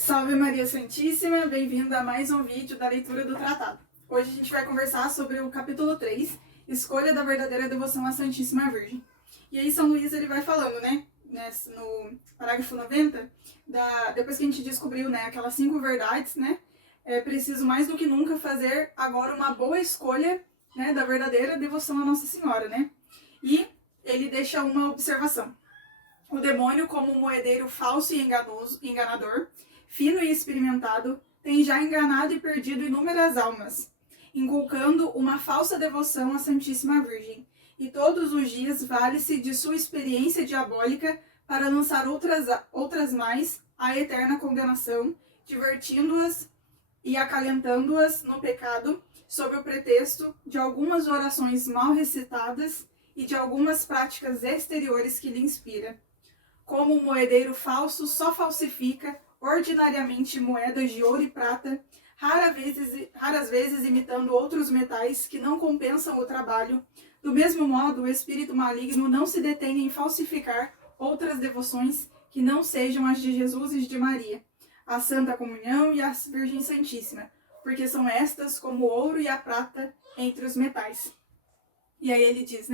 Salve Maria Santíssima, bem-vinda a mais um vídeo da leitura do Tratado. Hoje a gente vai conversar sobre o capítulo 3, Escolha da Verdadeira Devoção à Santíssima Virgem. E aí São Luís ele vai falando, no parágrafo 90, depois que a gente descobriu, aquelas 5 verdades, é preciso mais do que nunca fazer agora uma boa escolha, da verdadeira devoção à Nossa Senhora, E ele deixa uma observação. O demônio, como um moedeiro falso e enganador, fino e experimentado, tem já enganado e perdido inúmeras almas, inculcando uma falsa devoção à Santíssima Virgem, e todos os dias vale-se de sua experiência diabólica para lançar outras mais à eterna condenação, divertindo-as e acalentando-as no pecado, sob o pretexto de algumas orações mal recitadas e de algumas práticas exteriores que lhe inspira. Como um moedeiro falso só falsifica ordinariamente moedas de ouro e prata, raras vezes imitando outros metais que não compensam o trabalho, do mesmo modo o espírito maligno não se detém em falsificar outras devoções que não sejam as de Jesus e de Maria, a Santa Comunhão e a Virgem Santíssima, porque são estas como o ouro e a prata entre os metais. E aí ele diz,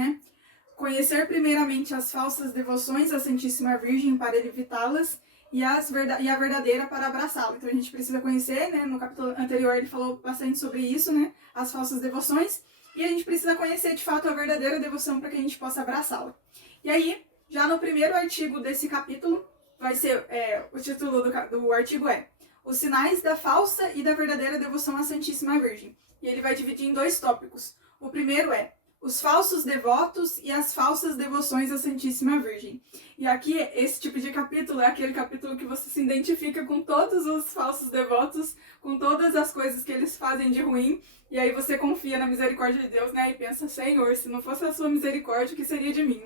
conhecer primeiramente as falsas devoções à Santíssima Virgem para evitá-las e a verdadeira para abraçá-la. Então a gente precisa conhecer, no capítulo anterior ele falou bastante sobre isso, as falsas devoções, e a gente precisa conhecer de fato a verdadeira devoção para que a gente possa abraçá-la. E aí, já no primeiro artigo desse capítulo, vai ser, o título do artigo é Os sinais da falsa e da verdadeira devoção à Santíssima Virgem. E ele vai dividir em 2 tópicos. O primeiro é os falsos devotos e as falsas devoções à Santíssima Virgem. E aqui, esse tipo de capítulo é aquele capítulo que você se identifica com todos os falsos devotos, com todas as coisas que eles fazem de ruim, e aí você confia na misericórdia de Deus, e pensa, Senhor, se não fosse a sua misericórdia, o que seria de mim,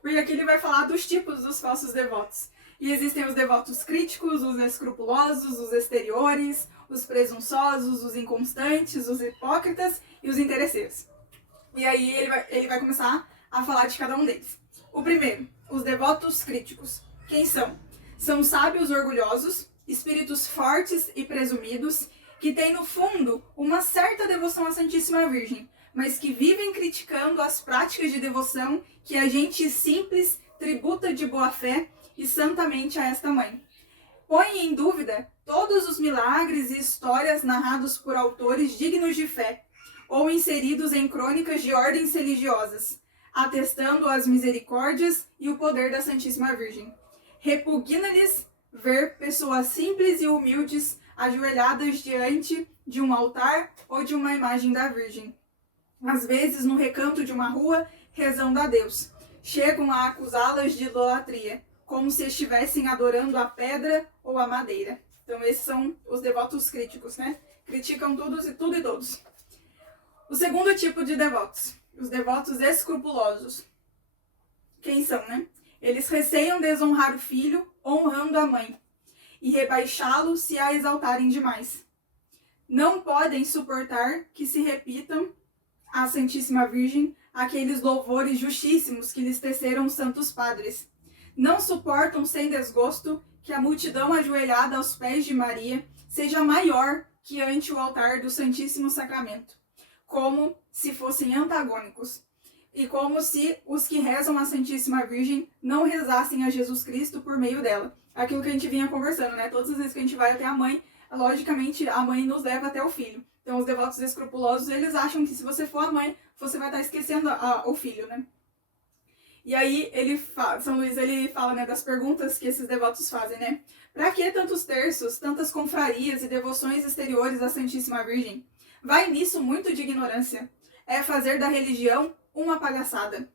Porque aqui ele vai falar dos tipos dos falsos devotos. E existem os devotos críticos, os escrupulosos, os exteriores, os presunçosos, os inconstantes, os hipócritas e os interesseiros. E aí ele vai começar a falar de cada um deles. O primeiro, os devotos críticos. Quem são? São sábios orgulhosos, espíritos fortes e presumidos, que têm no fundo uma certa devoção à Santíssima Virgem, mas que vivem criticando as práticas de devoção que a gente simples tributa de boa fé e santamente a esta mãe. Põe em dúvida todos os milagres e histórias narrados por autores dignos de fé, ou inseridos em crônicas de ordens religiosas, atestando as misericórdias e o poder da Santíssima Virgem. Repugna-lhes ver pessoas simples e humildes ajoelhadas diante de um altar ou de uma imagem da Virgem, às vezes no recanto de uma rua, rezando a Deus. Chegam a acusá-las de idolatria, como se estivessem adorando a pedra ou a madeira. Então esses são os devotos críticos, Criticam tudo e todos. O segundo tipo de devotos, os devotos escrupulosos. Quem são, Eles receiam desonrar o filho, honrando a mãe, e rebaixá-lo se a exaltarem demais. Não podem suportar que se repitam à Santíssima Virgem aqueles louvores justíssimos que lhes teceram os santos padres. Não suportam sem desgosto que a multidão ajoelhada aos pés de Maria seja maior que ante o altar do Santíssimo Sacramento, como se fossem antagônicos, e como se os que rezam à Santíssima Virgem não rezassem a Jesus Cristo por meio dela. Aquilo que a gente vinha conversando, Todas as vezes que a gente vai até a mãe, logicamente a mãe nos leva até o filho. Então os devotos escrupulosos, eles acham que se você for a mãe, você vai estar esquecendo o filho, E aí São Luís ele fala, das perguntas que esses devotos fazem, Para que tantos terços, tantas confrarias e devoções exteriores à Santíssima Virgem? Vai nisso muito de ignorância. É fazer da religião uma palhaçada.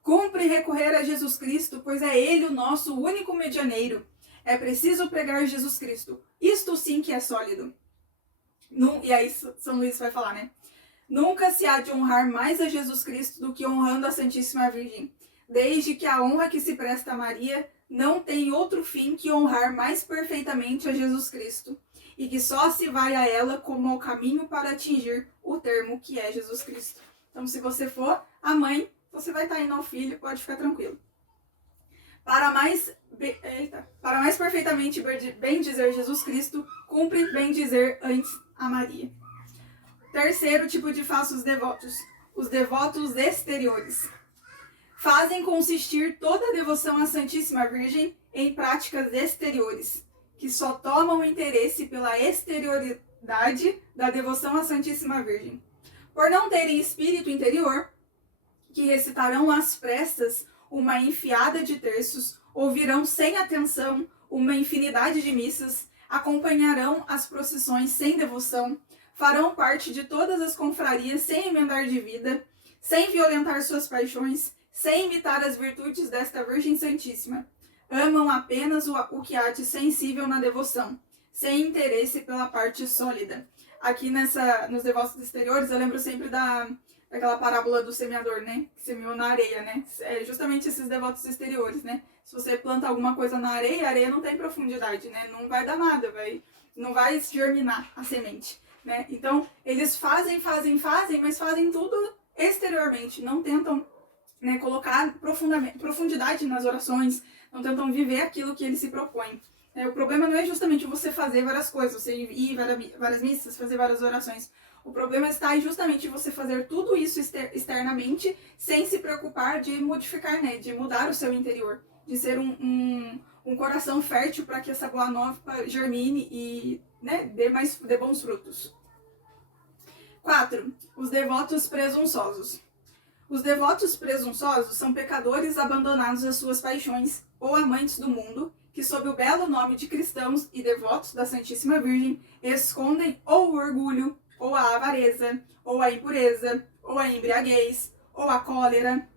Cumpre recorrer a Jesus Cristo, pois é Ele o nosso único medianeiro. É preciso pregar Jesus Cristo. Isto sim que é sólido. E aí São Luís vai falar, Nunca se há de honrar mais a Jesus Cristo do que honrando a Santíssima Virgem, desde que a honra que se presta a Maria não tem outro fim que honrar mais perfeitamente a Jesus Cristo, e que só se vai a ela como ao caminho para atingir o termo que é Jesus Cristo. Então, se você for a mãe, você vai estar indo ao filho, pode ficar tranquilo. Para mais perfeitamente bem dizer Jesus Cristo, cumpre bem dizer antes a Maria. Terceiro tipo de falsos devotos, os devotos exteriores. Fazem consistir toda a devoção à Santíssima Virgem em práticas exteriores, que só tomam interesse pela exterioridade da devoção à Santíssima Virgem. Por não terem espírito interior, que recitarão às pressas uma enfiada de terços, ouvirão sem atenção uma infinidade de missas, acompanharão as procissões sem devoção, farão parte de todas as confrarias sem emendar de vida, sem violentar suas paixões, sem imitar as virtudes desta Virgem Santíssima. Amam apenas o que há de sensível na devoção, sem interesse pela parte sólida. Aqui nos devotos exteriores, eu lembro sempre daquela parábola do semeador, né? Que semeou na areia, né? É justamente esses devotos exteriores, né? Se você planta alguma coisa na areia, a areia não tem profundidade, né? Não vai dar nada, não vai germinar a semente, né? Então, eles fazem, mas fazem tudo exteriormente. Não tentam, né, colocar profundidade nas orações, não tentam viver aquilo que eles se propõem. O problema não é justamente você fazer várias coisas, você ir várias missas, fazer várias orações. O problema está em justamente você fazer tudo isso externamente, sem se preocupar de modificar, né, de mudar o seu interior, de ser um coração fértil para que essa boa nova germine e, né, dê bons frutos. 4. Os devotos presunçosos. Os devotos presunçosos são pecadores abandonados às suas paixões ou amantes do mundo, que sob o belo nome de cristãos e devotos da Santíssima Virgem, escondem ou o orgulho, ou a avareza, ou a impureza, ou a embriaguez, ou a cólera,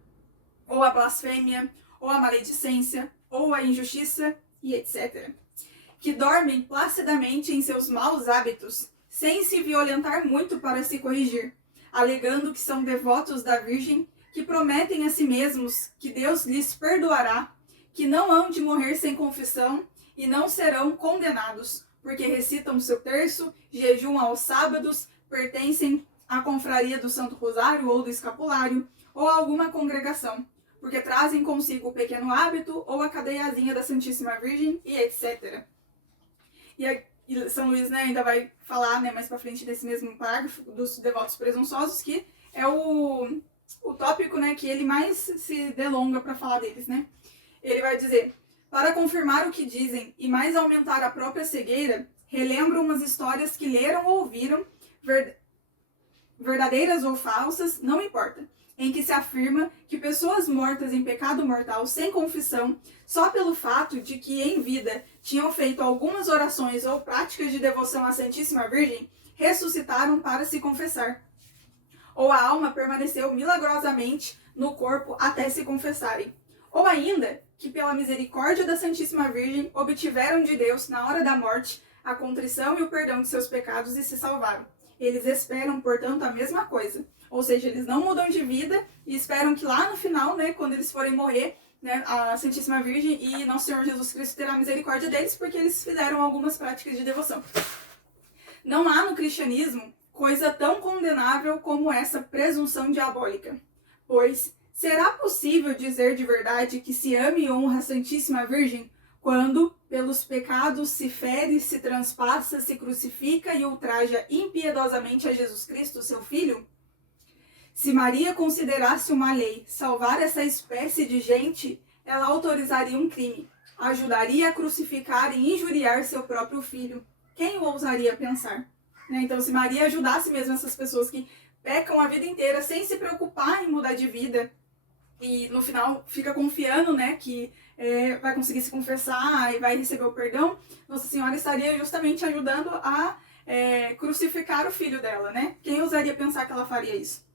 ou a blasfêmia, ou a maledicência, ou a injustiça, e etc. Que dormem placidamente em seus maus hábitos, sem se violentar muito para se corrigir, alegando que são devotos da Virgem, que prometem a si mesmos que Deus lhes perdoará, que não hão de morrer sem confissão e não serão condenados, porque recitam seu terço, jejuam aos sábados, pertencem à confraria do Santo Rosário ou do Escapulário, ou a alguma congregação, porque trazem consigo o pequeno hábito ou a cadeiazinha da Santíssima Virgem, e etc. E São Luís, né, ainda vai falar, né, mais pra frente desse mesmo parágrafo dos devotos presunçosos, que é o tópico, né, que ele mais se delonga para falar deles, né? Ele vai dizer: para confirmar o que dizem e mais aumentar a própria cegueira, relembram umas histórias que leram ou ouviram, verdadeiras ou falsas, não importa, em que se afirma que pessoas mortas em pecado mortal sem confissão, só pelo fato de que em vida tinham feito algumas orações ou práticas de devoção à Santíssima Virgem, ressuscitaram para se confessar. Ou a alma permaneceu milagrosamente no corpo até se confessarem. Ou ainda, que pela misericórdia da Santíssima Virgem obtiveram de Deus, na hora da morte, a contrição e o perdão de seus pecados e se salvaram. Eles esperam, portanto, a mesma coisa. Ou seja, eles não mudam de vida e esperam que lá no final, né, quando eles forem morrer, né, a Santíssima Virgem e Nosso Senhor Jesus Cristo terá misericórdia deles, porque eles fizeram algumas práticas de devoção. Não há no cristianismo coisa tão condenável como essa presunção diabólica, pois será possível dizer de verdade que se ama e honra a Santíssima Virgem quando, pelos pecados, se fere, se transpassa, se crucifica e ultraja impiedosamente a Jesus Cristo, seu Filho? Se Maria considerasse uma lei salvar essa espécie de gente, ela autorizaria um crime, ajudaria a crucificar e injuriar seu próprio filho. Quem o ousaria pensar? Então, se Maria ajudasse mesmo essas pessoas que pecam a vida inteira sem se preocupar em mudar de vida, e no final fica confiando, né, que vai conseguir se confessar e vai receber o perdão, Nossa Senhora estaria justamente ajudando a crucificar o filho dela, né? Quem ousaria pensar que ela faria isso?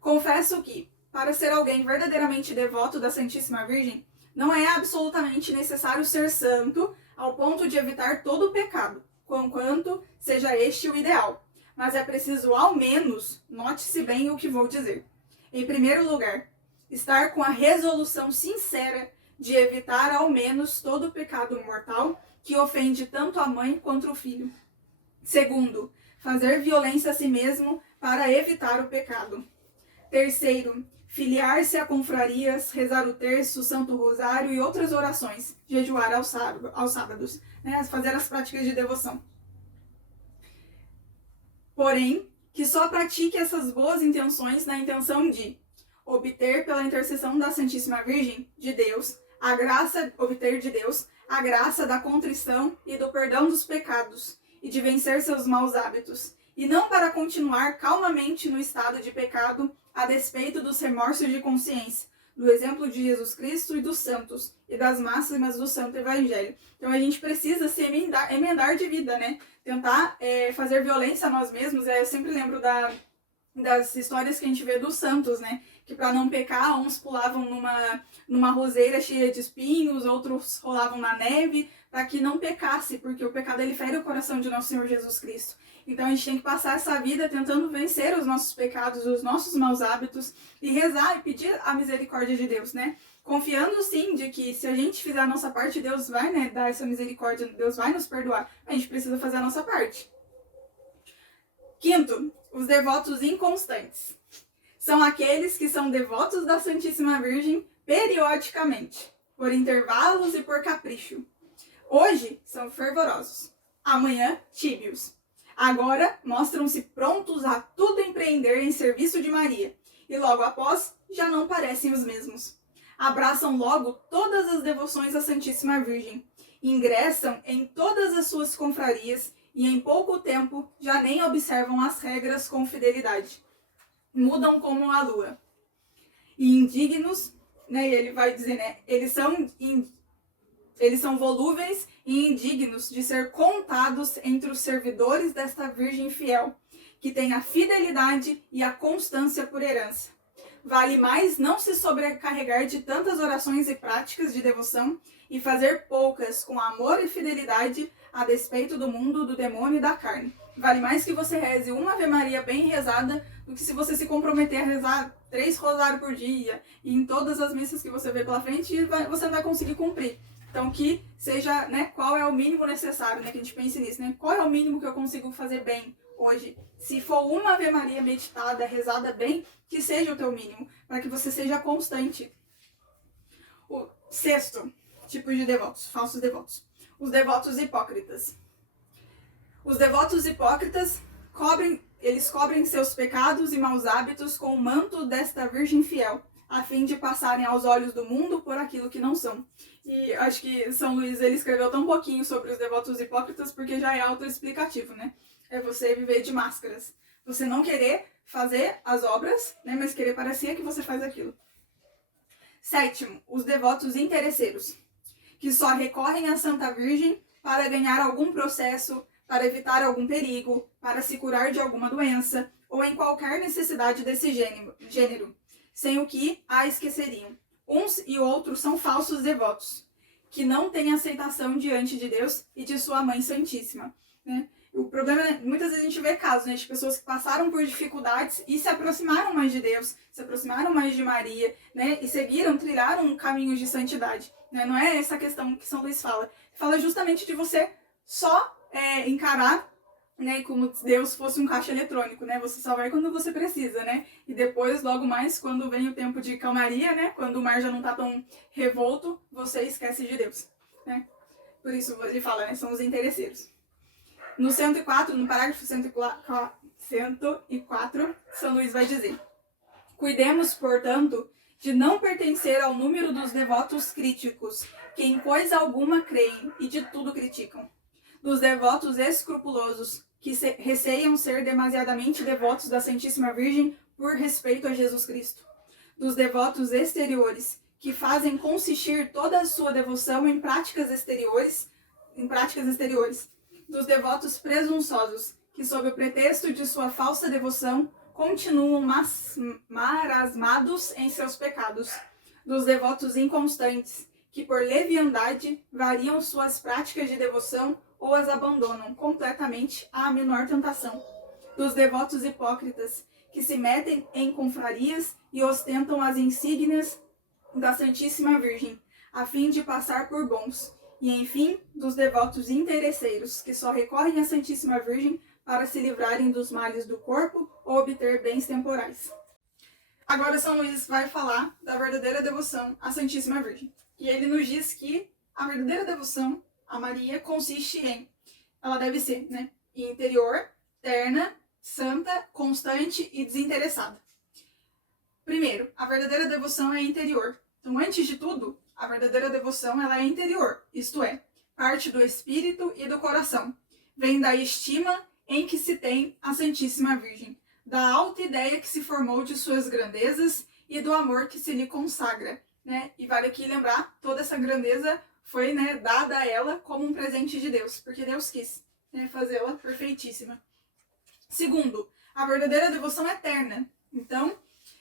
Confesso que, para ser alguém verdadeiramente devoto da Santíssima Virgem, não é absolutamente necessário ser santo ao ponto de evitar todo o pecado, conquanto seja este o ideal. Mas é preciso, ao menos, note-se bem o que vou dizer. Em primeiro lugar, estar com a resolução sincera de evitar ao menos todo o pecado mortal que ofende tanto a mãe quanto o filho. Segundo, fazer violência a si mesmo para evitar o pecado. Terceiro, filiar-se a confrarias, rezar o terço, o Santo Rosário e outras orações, jejuar aos sábados, né? Fazer as práticas de devoção. Porém, que só pratique essas boas intenções na intenção de obter pela intercessão da Santíssima Virgem de Deus, obter de Deus a graça da contrição e do perdão dos pecados, e de vencer seus maus hábitos, e não para continuar calmamente no estado de pecado, a despeito dos remorsos de consciência, do exemplo de Jesus Cristo e dos santos, e das máximas do Santo Evangelho. Então a gente precisa se emendar de vida, né? Tentar fazer violência a nós mesmos. Eu sempre lembro das histórias que a gente vê dos santos, né? Que para não pecar, uns pulavam numa roseira cheia de espinhos, outros rolavam na neve, para que não pecasse, porque o pecado ele fere o coração de nosso Senhor Jesus Cristo. Então a gente tem que passar essa vida tentando vencer os nossos pecados, os nossos maus hábitos, e rezar e pedir a misericórdia de Deus, né? Confiando sim de que se a gente fizer a nossa parte, Deus vai, né, dar essa misericórdia, Deus vai nos perdoar. A gente precisa fazer a nossa parte. Quinto, os devotos inconstantes. São aqueles que são devotos da Santíssima Virgem periodicamente, por intervalos e por capricho. Hoje são fervorosos, amanhã tíbios. Agora mostram-se prontos a tudo empreender em serviço de Maria, e logo após já não parecem os mesmos. Abraçam logo todas as devoções à Santíssima Virgem, ingressam em todas as suas confrarias e em pouco tempo já nem observam as regras com fidelidade. Mudam como a lua. E indignos, né, ele vai dizer, né, eles são volúveis e indignos de ser contados entre os servidores desta Virgem fiel, que tem a fidelidade e a constância por herança. Vale mais não se sobrecarregar de tantas orações e práticas de devoção e fazer poucas com amor e fidelidade a despeito do mundo, do demônio e da carne. Vale mais que você reze uma Ave Maria bem rezada do que se você se comprometer a rezar 3 rosários por dia e em todas as missas que você vê pela frente você não vai conseguir cumprir. Então que seja, né, qual é o mínimo necessário, né, que a gente pense nisso, né? Qual é o mínimo que eu consigo fazer bem hoje? Se for uma Ave Maria meditada, rezada bem, que seja o teu mínimo, para que você seja constante. O sexto tipo de devotos, falsos devotos. Os devotos hipócritas. Os devotos hipócritas cobrem seus pecados e maus hábitos com o manto desta Virgem fiel, a fim de passarem aos olhos do mundo por aquilo que não são. E acho que São Luís ele escreveu tão pouquinho sobre os devotos hipócritas porque já é autoexplicativo, né? É você viver de máscaras. Você não querer fazer as obras, né, mas querer parecer que você faz aquilo. Sétimo, os devotos interesseiros, que só recorrem à Santa Virgem para ganhar algum processo, para evitar algum perigo, para se curar de alguma doença, ou em qualquer necessidade desse gênero, sem o que a esqueceriam. Uns e outros são falsos devotos, que não têm aceitação diante de Deus e de sua Mãe Santíssima, né? O problema é, muitas vezes a gente vê casos, né, de pessoas que passaram por dificuldades e se aproximaram mais de Deus, se aproximaram mais de Maria, né, e trilharam caminhos de santidade, né? Não é essa questão que São Luís fala. Fala justamente de você só encarar, né, como Deus fosse um caixa eletrônico, né? Você só vai quando você precisa, né? E depois, logo mais, quando vem o tempo de calmaria, né, quando o mar já não tá tão revolto, você esquece de Deus, né? Por isso ele fala, né, são os interesseiros. No 104, no parágrafo 104, São Luís vai dizer: cuidemos, portanto, de não pertencer ao número dos devotos críticos, que em coisa alguma creem e de tudo criticam. Dos devotos escrupulosos, que receiam ser demasiadamente devotos da Santíssima Virgem por respeito a Jesus Cristo. Dos devotos exteriores, que fazem consistir toda a sua devoção em práticas exteriores. Dos devotos presunçosos, que sob o pretexto de sua falsa devoção, continuam marasmados em seus pecados. Dos devotos inconstantes, que por leviandade variam suas práticas de devoção ou as abandonam completamente à menor tentação. Dos devotos hipócritas, que se metem em confrarias e ostentam as insígnias da Santíssima Virgem, a fim de passar por bons. E, enfim, dos devotos interesseiros, que só recorrem à Santíssima Virgem para se livrarem dos males do corpo ou obter bens temporais. Agora São Luís vai falar da verdadeira devoção à Santíssima Virgem. E ele nos diz que a verdadeira devoção a Maria consiste em, ela deve ser, né, interior, terna, santa, constante e desinteressada. Primeiro, a verdadeira devoção é interior. Então, antes de tudo, a verdadeira devoção ela é interior, isto é, parte do espírito e do coração. Vem da estima em que se tem a Santíssima Virgem, da alta ideia que se formou de suas grandezas e do amor que se lhe consagra, né? E vale aqui lembrar, toda essa grandeza foi, né, dada a ela como um presente de Deus, porque Deus quis, né, fazê-la perfeitíssima. Segundo, a verdadeira devoção é eterna. Então,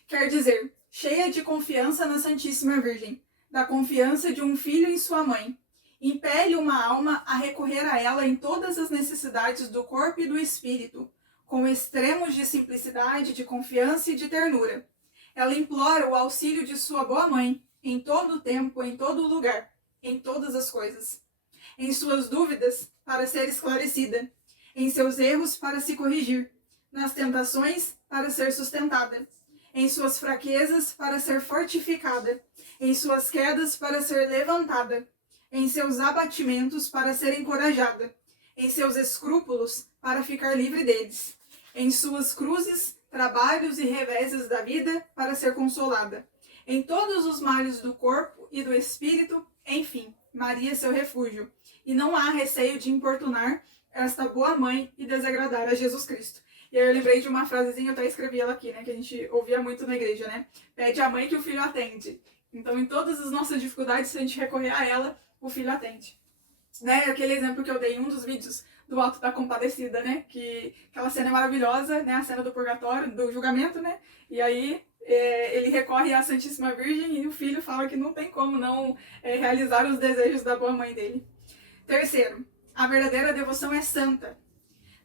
quer dizer, cheia de confiança na Santíssima Virgem, da confiança de um filho em sua mãe. Impele uma alma a recorrer a ela em todas as necessidades do corpo e do espírito, com extremos de simplicidade, de confiança e de ternura. Ela implora o auxílio de sua boa mãe, em todo o tempo, em todo o lugar, em todas as coisas. Em suas dúvidas, para ser esclarecida. Em seus erros, para se corrigir. Nas tentações, para ser sustentada. Em suas fraquezas, para ser fortificada. Em suas quedas, para ser levantada. Em seus abatimentos, para ser encorajada. Em seus escrúpulos, para ficar livre deles. Em suas cruzes, trabalhos e reveses da vida, para ser consolada. Em todos os males do corpo e do espírito, enfim, Maria é seu refúgio. E não há receio de importunar esta boa mãe e desagradar a Jesus Cristo. E aí eu lembrei de uma frasezinha, eu até escrevi ela aqui, né, que a gente ouvia muito na igreja, né? Pede à mãe que o filho atende. Então, em todas as nossas dificuldades, se a gente recorrer a ela, o filho atende. Né? Aquele exemplo que eu dei em um dos vídeos do Alto da Compadecida, né? Que aquela cena é maravilhosa, né? A cena do purgatório, do julgamento, né? E aí ele recorre à Santíssima Virgem e o filho fala que não tem como não realizar os desejos da boa mãe dele. Terceiro, a verdadeira devoção é santa.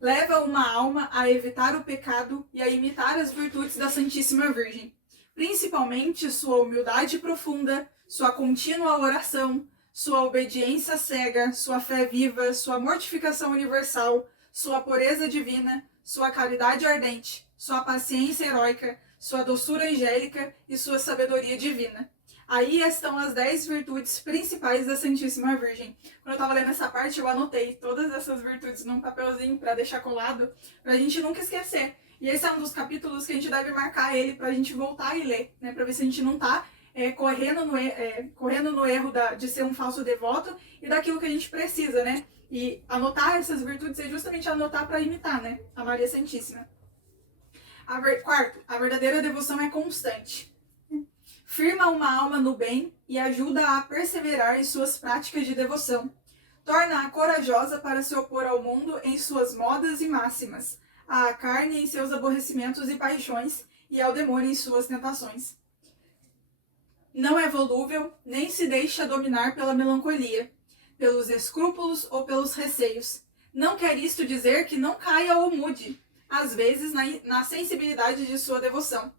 Leva uma alma a evitar o pecado e a imitar as virtudes da Santíssima Virgem, principalmente sua humildade profunda, sua contínua oração, sua obediência cega, sua fé viva, sua mortificação universal, sua pureza divina, sua caridade ardente, sua paciência heróica, sua doçura angélica e sua sabedoria divina. Aí estão as 10 virtudes principais da Santíssima Virgem. Quando eu estava lendo essa parte, eu anotei todas essas virtudes num papelzinho para deixar colado, para a gente nunca esquecer. E esse é um dos capítulos que a gente deve marcar ele para a gente voltar e ler, né? Para ver se a gente não está correndo no erro de ser um falso devoto e daquilo que a gente precisa, né? E anotar essas virtudes é justamente anotar para imitar, né? A Maria Santíssima. Quarto, a verdadeira devoção é constante. Firma uma alma no bem e ajuda a perseverar em suas práticas de devoção. Torna-a corajosa para se opor ao mundo em suas modas e máximas, à carne em seus aborrecimentos e paixões e ao demônio em suas tentações. Não é volúvel, nem se deixa dominar pela melancolia, pelos escrúpulos ou pelos receios. Não quer isto dizer que não caia ou mude, às vezes na sensibilidade de sua devoção.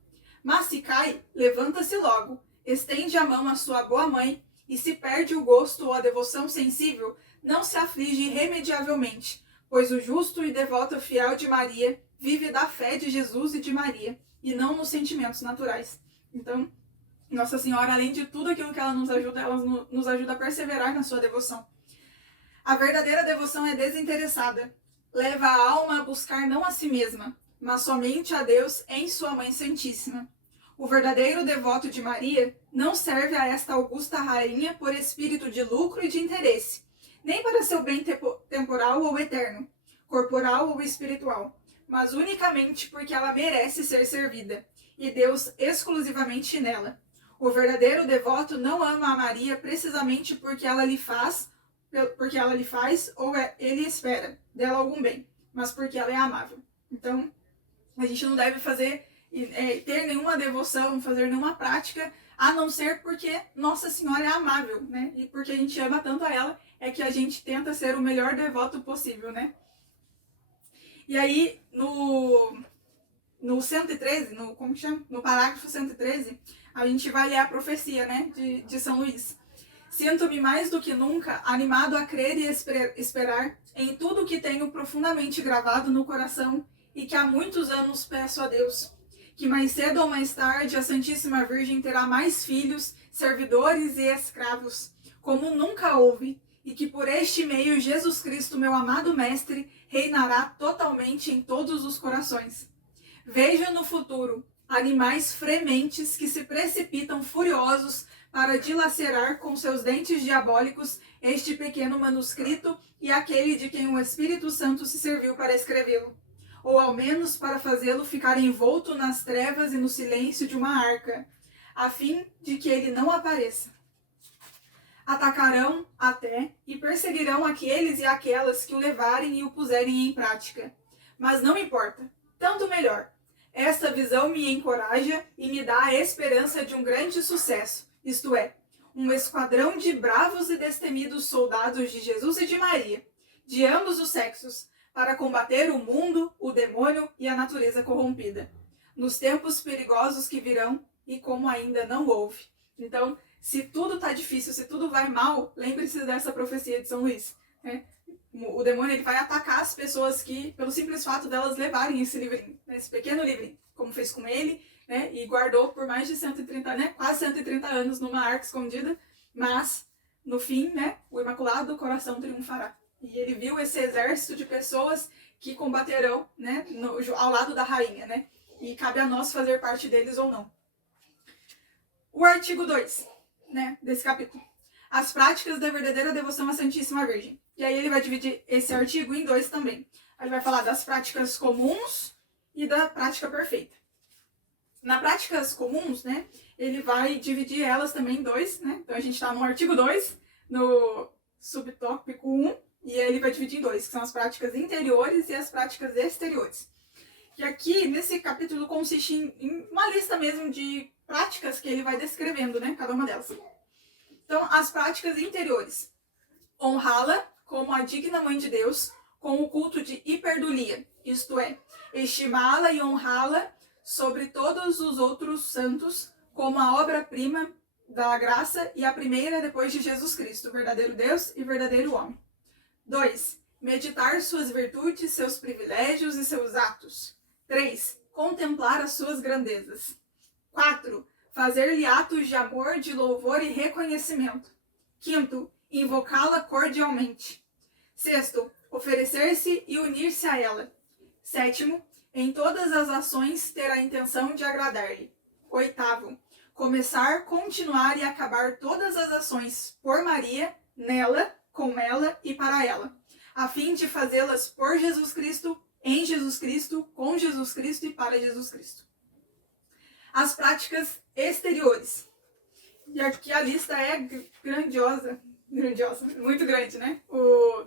Mas se cai, levanta-se logo, estende a mão à sua boa mãe, e se perde o gosto ou a devoção sensível, não se aflige irremediavelmente, pois o justo e devoto fiel de Maria vive da fé de Jesus e de Maria, e não nos sentimentos naturais. Então, Nossa Senhora, além de tudo aquilo que ela nos ajuda a perseverar na sua devoção. A verdadeira devoção é desinteressada. Leva a alma a buscar não a si mesma, mas somente a Deus em sua Mãe Santíssima. O verdadeiro devoto de Maria não serve a esta augusta rainha por espírito de lucro e de interesse, nem para seu bem temporal ou eterno, corporal ou espiritual, mas unicamente porque ela merece ser servida, e Deus exclusivamente nela. O verdadeiro devoto não ama a Maria precisamente porque ela lhe faz ou ele espera dela algum bem, mas porque ela é amável. Então, a gente não deve ter nenhuma devoção, fazer nenhuma prática, a não ser porque Nossa Senhora é amável, né? E porque a gente ama tanto a ela, é que a gente tenta ser o melhor devoto possível, né? E aí, no 113, no parágrafo 113, a gente vai ler a profecia, né, de São Luís. Sinto-me mais do que nunca animado a crer e esperar em tudo que tenho profundamente gravado no coração e que há muitos anos peço a Deus. que mais cedo ou mais tarde a Santíssima Virgem terá mais filhos, servidores e escravos, como nunca houve, e que por este meio Jesus Cristo, meu amado Mestre, reinará totalmente em todos os corações. Vejo no futuro animais frementes que se precipitam furiosos para dilacerar com seus dentes diabólicos este pequeno manuscrito e aquele de quem o Espírito Santo se serviu para escrevê-lo, ou ao menos para fazê-lo ficar envolto nas trevas e no silêncio de uma arca, a fim de que ele não apareça. Atacarão até e perseguirão aqueles e aquelas que o levarem e o puserem em prática. Mas não importa, tanto melhor. Esta visão me encoraja e me dá a esperança de um grande sucesso, isto é, um esquadrão de bravos e destemidos soldados de Jesus e de Maria, de ambos os sexos, para combater o mundo, o demônio e a natureza corrompida, nos tempos perigosos que virão e como ainda não houve. Então, se tudo está difícil, se tudo vai mal, lembre-se dessa profecia de São Luís. Né? O demônio ele vai atacar as pessoas que, pelo simples fato delas levarem esse livrinho, né? Esse pequeno livrinho, como fez com ele, né? E guardou por mais de 130, né? Quase 130 anos numa arca escondida, mas no fim, né? O Imaculado Coração triunfará. E ele viu esse exército de pessoas que combaterão, né? Ao lado da rainha, né? E cabe a nós fazer parte deles ou não. O artigo 2, né? Desse capítulo. As práticas da verdadeira devoção à Santíssima Virgem. E aí ele vai dividir esse artigo em 2 também. Ele vai falar das práticas comuns e da prática perfeita. Na práticas comuns, né, ele vai dividir elas também em 2, né? Então a gente está no artigo 2, no subtópico 1, e aí ele vai dividir em 2, que são as práticas interiores e as práticas exteriores. E aqui, nesse capítulo, consiste em uma lista mesmo de práticas que ele vai descrevendo, né, cada uma delas. Então, as práticas interiores. Honrá-la como a digna mãe de Deus, com o culto de hiperdulia, isto é, estimá-la e honrá-la sobre todos os outros santos, como a obra-prima da graça e a primeira depois de Jesus Cristo, verdadeiro Deus e verdadeiro homem. 2. Meditar suas virtudes, seus privilégios e seus atos. 3. Contemplar as suas grandezas. 4. Fazer-lhe atos de amor, de louvor e reconhecimento. 5. Invocá-la cordialmente. 6. Oferecer-se e unir-se a ela. 7. Em todas as ações ter a intenção de agradar-lhe. 8. Começar, continuar e acabar todas as ações por Maria, nela, com ela e para ela, a fim de fazê-las por Jesus Cristo, em Jesus Cristo, com Jesus Cristo e para Jesus Cristo. As práticas exteriores. E aqui a lista é grandiosa, muito grande, né?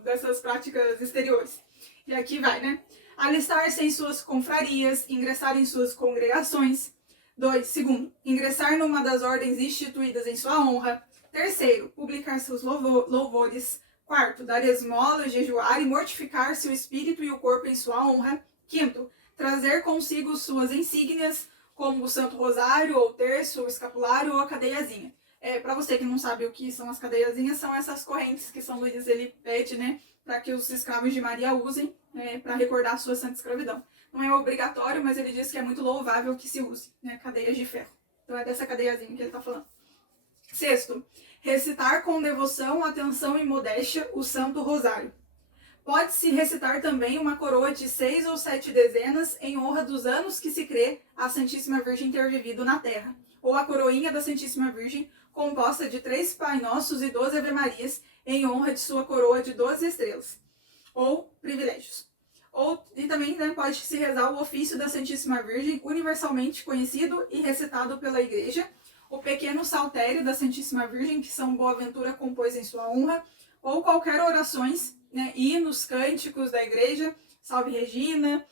Dessas práticas exteriores. E aqui vai, né? Alistar-se em suas confrarias, ingressar em suas congregações. 2. Segundo, ingressar numa das ordens instituídas em sua honra. 3. Publicar seus louvores. 4. Dar esmola, jejuar e mortificar-se o espírito e o corpo em sua honra. 5. Trazer consigo suas insígnias, como o Santo Rosário, ou o terço, o escapulário ou a cadeiazinha. Para você que não sabe o que são as cadeiazinhas, são essas correntes que São Luís ele pede, né, para que os escravos de Maria usem, né, para recordar a sua santa escravidão. Não é obrigatório, mas ele diz que é muito louvável que se use, né, cadeias de ferro. Então é dessa cadeiazinha que ele está falando. 6. Recitar com devoção, atenção e modéstia o Santo Rosário. Pode-se recitar também uma coroa de 6 ou 7 dezenas em honra dos anos que se crê a Santíssima Virgem ter vivido na terra, ou a coroinha da Santíssima Virgem, composta de 3 Pai Nossos e 12 Ave Marias, em honra de sua coroa de 12 estrelas, ou privilégios. E também, né, pode-se rezar o ofício da Santíssima Virgem, universalmente conhecido e recitado pela Igreja, o pequeno saltério da Santíssima Virgem, que São Boaventura compôs em sua honra, ou qualquer orações, né, hinos, cânticos da Igreja, Salve Regina.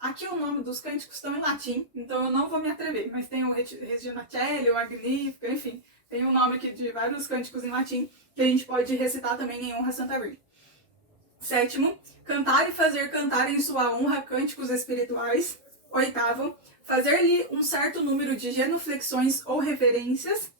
Aqui o nome dos cânticos estão em latim, então eu não vou me atrever, mas tem o Regina Coeli, o Magnífica, enfim, tem um nome aqui de vários cânticos em latim que a gente pode recitar também em honra a Santa Virgem. 7. Cantar e fazer cantar em sua honra cânticos espirituais. 8. Fazer-lhe um certo número de genuflexões ou reverências,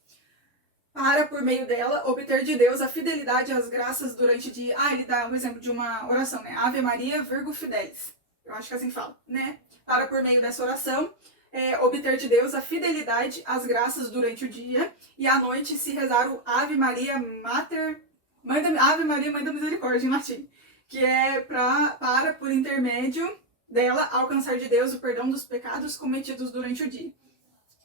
para, por meio dela, obter de Deus a fidelidade às graças durante o dia. Ele dá um exemplo de uma oração, né? Ave Maria, Virgo Fidelis. eu acho que assim fala, né? Para por meio dessa oração, obter de Deus a fidelidade às graças durante o dia, e à noite se rezar o Ave Maria Mater, Ave Maria Mãe da Misericórdia, em latim, que é para, por intermédio dela, alcançar de Deus o perdão dos pecados cometidos durante o dia.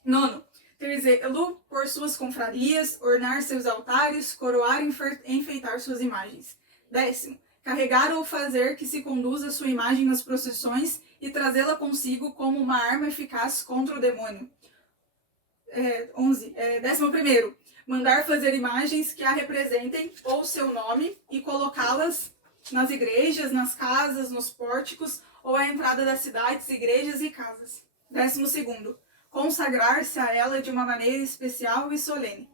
9. Ter zelo por suas confrarias, ornar seus altares, coroar e enfeitar suas imagens. 10. Carregar ou fazer que se conduza sua imagem nas procissões e trazê-la consigo como uma arma eficaz contra o demônio. 11. 11. Mandar fazer imagens que a representem ou seu nome e colocá-las nas igrejas, nas casas, nos pórticos ou à entrada das cidades, igrejas e casas. 12. Consagrar-se a ela de uma maneira especial e solene.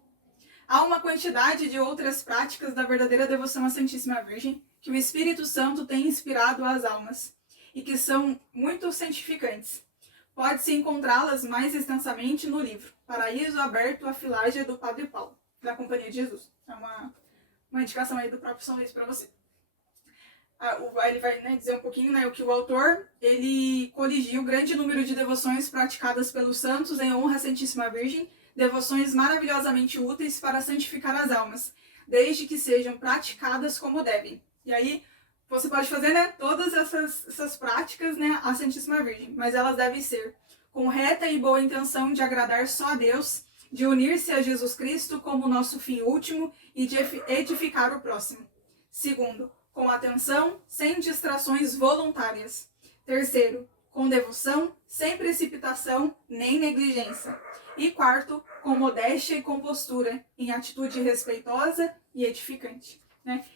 Há uma quantidade de outras práticas da verdadeira devoção à Santíssima Virgem que o Espírito Santo tem inspirado às almas e que são muito santificantes. Pode-se encontrá-las mais extensamente no livro Paraíso Aberto à Filágia do Padre Paulo, da Companhia de Jesus. É uma indicação aí do próprio São Luís para você. Ele vai dizer um pouquinho o que o autor ele coligiu o grande número de devoções praticadas pelos santos em honra à Santíssima Virgem, devoções maravilhosamente úteis para santificar as almas, desde que sejam praticadas como devem. E aí você pode fazer todas essas práticas à Santíssima Virgem, mas elas devem ser com reta e boa intenção de agradar só a Deus, de unir-se a Jesus Cristo como nosso fim último e de edificar o próximo. 2. Com atenção, sem distrações voluntárias. 3. Com devoção, sem precipitação nem negligência. E 4. Com modéstia e compostura, em atitude respeitosa e edificante.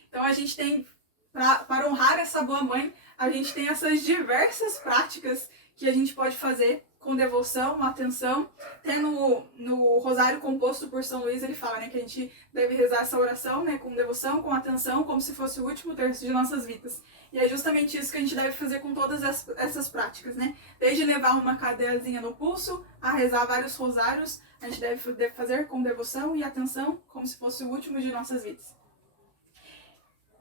Então a gente tem, para honrar essa boa mãe, a gente tem essas diversas práticas que a gente pode fazer com devoção, atenção. Até no Rosário composto por São Luís, ele fala que a gente deve rezar essa oração com devoção, com atenção, como se fosse o último terço de nossas vidas. E é justamente isso que a gente deve fazer com todas essas práticas, Desde levar uma cadeiazinha no pulso, a rezar vários rosários, a gente deve fazer com devoção e atenção, como se fosse o último de nossas vidas.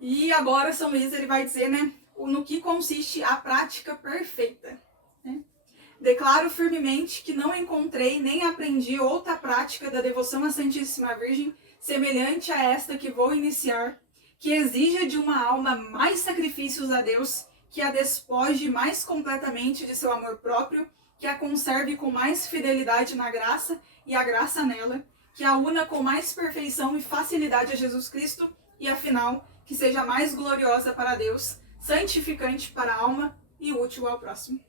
E agora São Luís ele vai dizer no que consiste a prática perfeita. Declaro firmemente que não encontrei nem aprendi outra prática da devoção à Santíssima Virgem semelhante a esta que vou iniciar, que exija de uma alma mais sacrifícios a Deus, que a despoje mais completamente de seu amor próprio, que a conserve com mais fidelidade na graça e a graça nela, que a una com mais perfeição e facilidade a Jesus Cristo e, afinal, que seja mais gloriosa para Deus, santificante para a alma e útil ao próximo.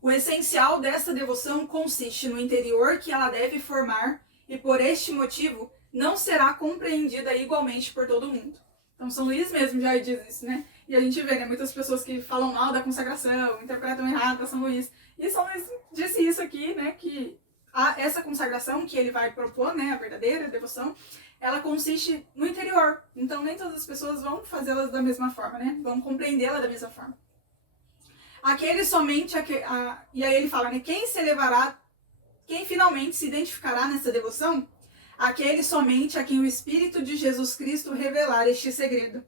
O essencial desta devoção consiste no interior que ela deve formar e, por este motivo, não será compreendida igualmente por todo mundo. Então, São Luís mesmo já diz isso, E a gente vê, muitas pessoas que falam mal da consagração, interpretam errado para São Luís. E São Luís disse isso aqui, que essa consagração que ele vai propor, a verdadeira devoção, ela consiste no interior. Então, nem todas as pessoas vão fazê-las da mesma forma, vão compreendê-la da mesma forma. Aquele somente, e aí ele fala, quem finalmente se identificará nessa devoção? Aquele somente a quem o Espírito de Jesus Cristo revelar este segredo.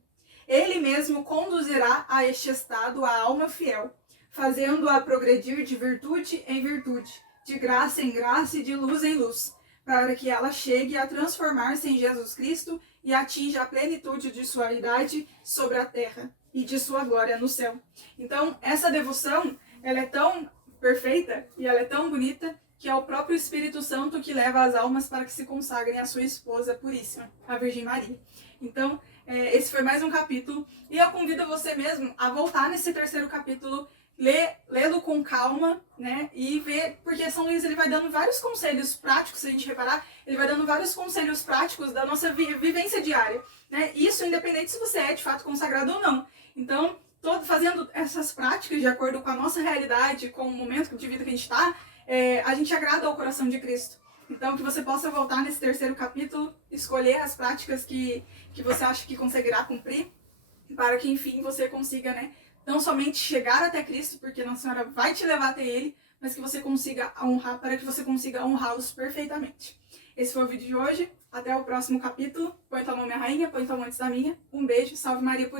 Ele mesmo conduzirá a este estado a alma fiel, fazendo-a progredir de virtude em virtude, de graça em graça e de luz em luz, para que ela chegue a transformar-se em Jesus Cristo e atinja a plenitude de sua idade sobre a terra e de sua glória no céu. Então, essa devoção, ela é tão perfeita e ela é tão bonita que é o próprio Espírito Santo que leva as almas para que se consagrem à sua esposa puríssima, a Virgem Maria. Então, esse foi mais um capítulo e eu convido você mesmo a voltar nesse terceiro capítulo, lê-lo com calma, e ver, porque São Luís ele vai dando vários conselhos práticos, se a gente reparar, ele vai dando vários conselhos práticos da nossa vivência diária, Isso independente se você é de fato consagrado ou não. Então, fazendo essas práticas de acordo com a nossa realidade, com o momento de vida que a gente está, a gente agrada ao coração de Cristo. Então, que você possa voltar nesse terceiro capítulo, escolher as práticas que você acha que conseguirá cumprir, para que, enfim, você consiga, não somente chegar até Cristo, porque Nossa Senhora vai te levar até Ele, mas que você consiga honrar, para que você consiga honrá-los perfeitamente. Esse foi o vídeo de hoje. Até o próximo capítulo. Põe tua mão, minha rainha, põe tua mão antes da minha. Um beijo, salve Maria Puríssima.